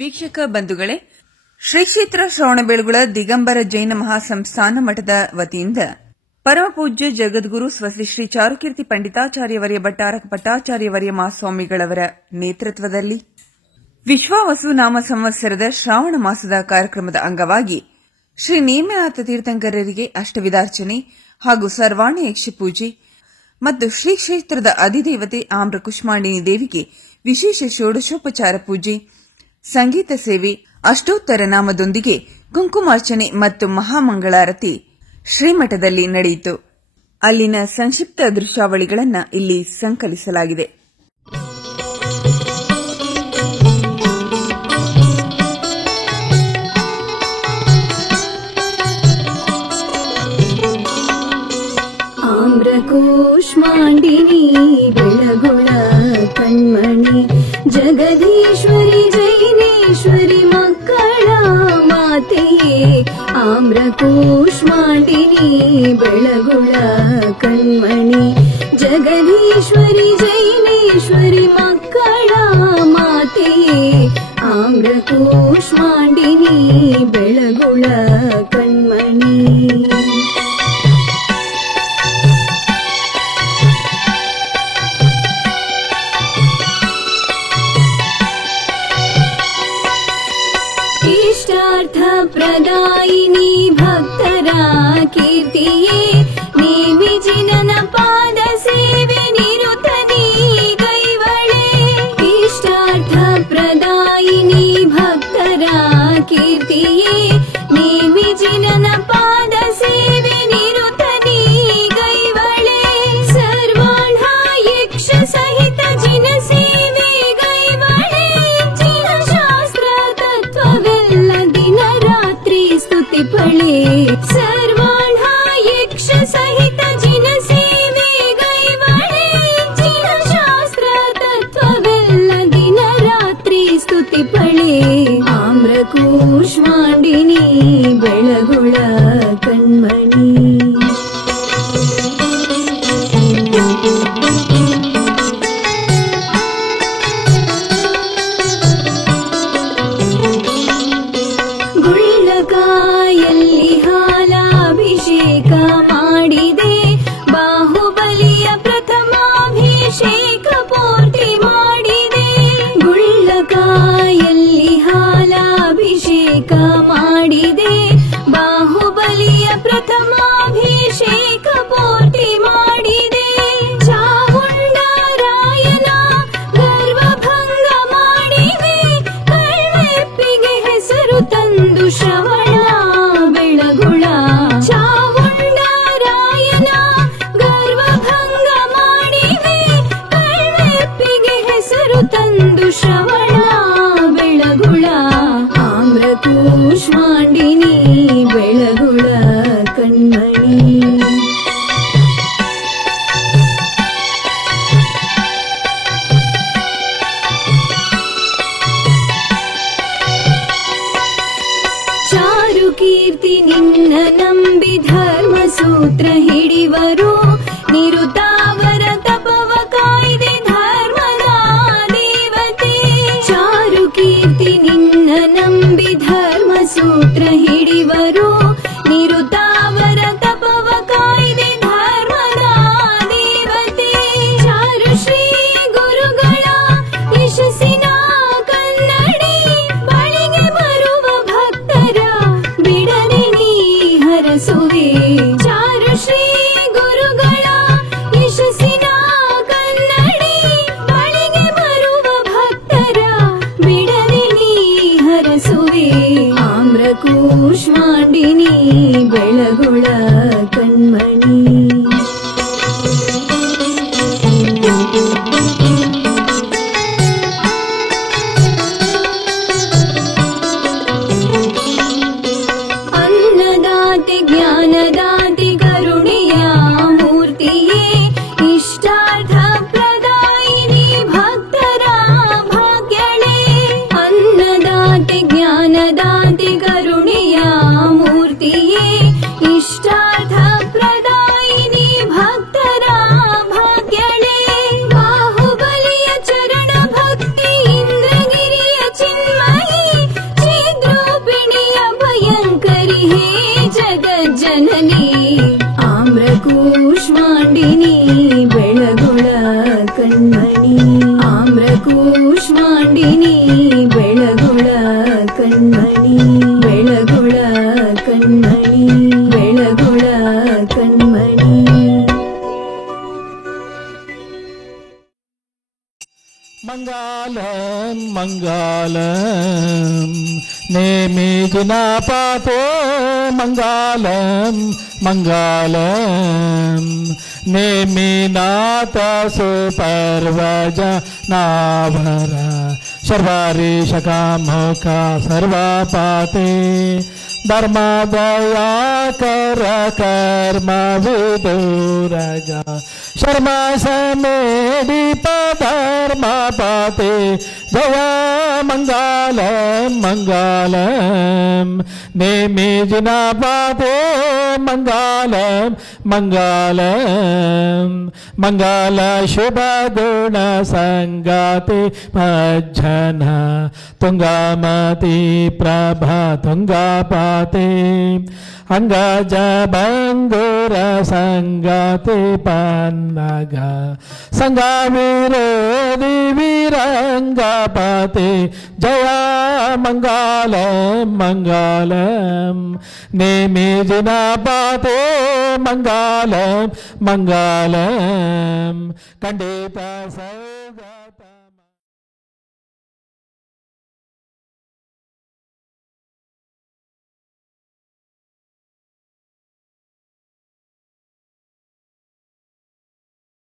ವೀಕ್ಷಕ ಬಂಧುಗಳೇ, ಶ್ರೀ ಕ್ಷೇತ್ರ ಶ್ರವಣಬೆಳಗೊಳ ದಿಗಂಬರ ಜೈನ ಮಹಾಸಂಸ್ಥಾನ ಮಠದ ವತಿಯಿಂದ ಪರಮಪೂಜ್ಯ ಜಗದ್ಗುರು ಸ್ವಸ್ತಿ ಶ್ರೀ ಚಾರುಕೀರ್ತಿ ಪಂಡಿತಾಚಾರ್ಯವರ್ಯ ಭಟ್ಟಾರಕ ಭಟ್ಟಾಚಾರ್ಯವರ್ಯ ಮಹಾಸ್ವಾಮಿಗಳವರ ನೇತೃತ್ವದಲ್ಲಿ ವಿಶ್ವಾವಸು ನಾಮ ಸಂವತ್ಸರದ ಶ್ರಾವಣ ಮಾಸದ ಕಾರ್ಯಕ್ರಮದ ಅಂಗವಾಗಿ ಶ್ರೀ ನೇಮಿನಾಥ ತೀರ್ಥಂಕರರಿಗೆ ಅಷ್ಟವಿಧಾರ್ಚನೆ ಹಾಗೂ ಸರ್ವಾಣಿ ಯಕ್ಷ ಪೂಜೆ ಮತ್ತು ಶ್ರೀ ಕ್ಷೇತ್ರದ ಅಧಿದೇವತೆ ಆಮ್ರ ಕುಷ್ಮಾಂಡಿನಿ ದೇವಿಗೆ ವಿಶೇಷ ಷೋಡಶೋಪಚಾರ ಪೂಜೆ, ಸಂಗೀತ ಸೇವೆ, ಅಷ್ಟೋತ್ತರ ನಾಮದೊಂದಿಗೆ ಕುಂಕುಮಾರ್ಚನೆ ಮತ್ತು ಮಹಾಮಂಗಳಾರತಿ ಶ್ರೀಮಠದಲ್ಲಿ ನಡೆಯಿತು. ಅಲ್ಲಿನ ಸಂಕ್ಷಿಪ್ತ ದೃಶ್ಯಾವಳಿಗಳನ್ನು ಇಲ್ಲಿ ಸಂಕಲಿಸಲಾಗಿದೆ. ಆಮ್ರಕೂಷ್ಮಾಂಡಿನಿ ಬೆಳಗೊಳ ಕಣ್ಮಣಿ ಜಗದೀಶ್ವರಿ ಜೈನೇಶ್ವರಿ ಮಕ್ಕಳ ಮಾತೆಯೇ. ಆಮ್ರಕೂಷ್ಮಾಂಡಿನಿ ಬೆಳಗೊಳ ಕಣ್ಮಣಿ ಜಗದೀಶ್ವರಿ ಜೈನೇಶ್ವರಿ ಮಕ್ಕಳ ಮಾತೆಯೇ. ಆಮ್ರಕೂಷ್ಮಾಂಡಿನಿ ಬೆಳಗೊಳ ಕಣ್ಮಣಿ. ಪ್ರದಾಯಿನಿ ಭಕ್ತರ ಕೀರ್ತಿಯೇ ನೇಮಿ ಜಿನನ ಪಾದ ಸೇವೆ ನಿರುತನಿ ಕೈವಳೆ. ಇಷ್ಟಾರ್ಥ ಪ್ರದಾಯಿನಿ ಭಕ್ತರ ಕೀರ್ತಿಯೇ ನೇಮಿ ಜಿನನ ಪಾದ ಸೇವೆ ನಿರುತನಿ ಕೈವಳೆ. ಸರ್ವಾಣ ಯಕ್ಷ ಸಹಿತ ಜಿನ ಸೇವೆ ಕೈವಳೆ. ಜಿನ ಶಾಸ್ತ್ರ ತತ್ವವೆಲ್ಲ ದಿನ ರಾತ್ರಿ ಸ್ತುತಿ ಫಳೆ. ಸರ್ವಾಣ ಯಕ್ಷ ಸಹಿತ ಜಿನ ಸೇವೆ ಕೈವಳೆ. ಜಿನ ಶಾಸ್ತ್ರ ತತ್ವವೆಲ್ಲ ದಿನ ರಾತ್ರಿ ಸ್ತುತಿ ಫಳೆ. ಆಮ್ರಕೂಷ್ಮಾಂಡಿನಿ ಬೆಳಗೊಳ ಕಣ್ಮಣಿ. ಗುಳ್ಳಕಾಯಲ್ಲಿ ಹಾಲಾಭಿಷೇಕ ಮಾಡಿದೆ, ಬಾಹುಬಲಿಯ ಪ್ರಥಮಾಭಿಷೇಕ ಪೂರ್ತಿ ಮಾಡಿದೆ. ಗುಳ್ಳಕಾಯಲ್ಲಿ ಹಾಲಾಭಿಷೇಕ ಮಾಡಿದೆ, ಬಾಹುಬಲಿಯ ಪ್ರಥಮಾಭಿಷೇಕ ಪೂರ್ತಿ ಮಾಡಿದೆ. ಚಾಮುಂಡರಾಯನ ಗರ್ವಭಂಗ ಮಾಡಿದೆ, ಕಳ್ಮೆಪ್ಪಿಗೆ ಹೆಸರು ತಂದು ಶ್ರವಣ ಬೆಳಗೊಳ. ಚಾಮುಂಡರಾಯನ ಗರ್ವಭಂಗ ಮಾಡಿದೆ, ಕಳ್ಮೆಪ್ಪಿಗೆ ಹೆಸರು ತಂದು ಶ್ರವಣ ಬೆಳಗೊಳ. ಆಮ್ರಕೂಷ್ಮಾಂಡಿನಿ ಬೆಳಗೊಳ ಕಣ್ಮಣಿ. ಚಾರುಕೀರ್ತಿ ನಿನ್ನ ನಂಬಿ ಧರ್ಮ ಸೂತ್ರ ಹಿಡಿವರು, ನಿರುತಾವರ ತಪವ ಕಾಯ್ದೆ ಧರ್ಮದ ದೇವತೆ. ಚಾರುಕೀರ್ತಿ ನಿನ್ನ ನಂಬಿ ಧರ್ಮ ಸೂತ್ರ ಹಿಡಿವರು, ನಿರುತಾವರ ತಪವ ಕಾಯ್ದೆ ಧರ್ಮದ ದೇವತೆ. ಚಾರು ಶ್ರೀ ಗುರುಗಳ ಯಶಸ್ಸಿನ ಕನ್ನಡಿ, ಬಳಿಗೆ ಬರುವ ಭಕ್ತರ ಬಿಡನೆ ನೀ ಹರಸುವೆ. ಚಾರು ಶ್ರೀ ಗುರುಗಳ ಯಶಸ್ಸಿನ ಕನ್ನಡಿ, ಬಳಿಗೆ ಬರುವ ಭಕ್ತರ ಬಿಡನೆ ನೀ ಹರಸುವೆ. ಆಮ್ರಕೂಷ್ಮಾಂಡಿನಿ ಬೆಳಗೊಳ ಕಣ್ಮಣಿ. ಅನ್ನದಾತೆ ಜ್ಞಾನದಾತೆ ಕರುಣೆಯ ಮೂರ್ತಿಯೇ, ಇಷ್ಟಾರ್ಥ ಪ್ರದಾಯಿನಿ ಭಕ್ತರ ಭಾಗ್ಯಳೆ. ಅನ್ನದಾತೆ ಜ್ಞಾನದಾತೆ ಕರುಣೆಯ ಮೂರ್ತಿಯೇ, ಇಷ್ಟಾರ್ಥ ಪ್ರದಾಯಿನಿ ಭಕ್ತರ ಭಾಗ್ಯಳೆ. ಬಾಹುಬಲಿಯ ಚರಣ ಭಕ್ತಿ ಇಂದ್ರಗಿರಿಯ ಚಿನ್ಮಯಿ, नेमिजिनापते मङ्गलं मङ्गलं नेमिनाथ सुपर्वजनाभर सर्वारीशकामोका सर्वापाते धर्मदया कर कर्म विदुरजा शर्म समेडी धर्म पाते जया मंगलम मंगलम नेमिजिना पाते मंगलम मंगलम मंगल शुभ गुण संगति मज्जन तुंगामति प्रभा तुंगापाते अंगज बंगुर संगति पन्नग संगा विरोधि वीरंगपते जया मंगलम मंगलम नेमिजिनापते मंगलम मंगलम खंडित सौगत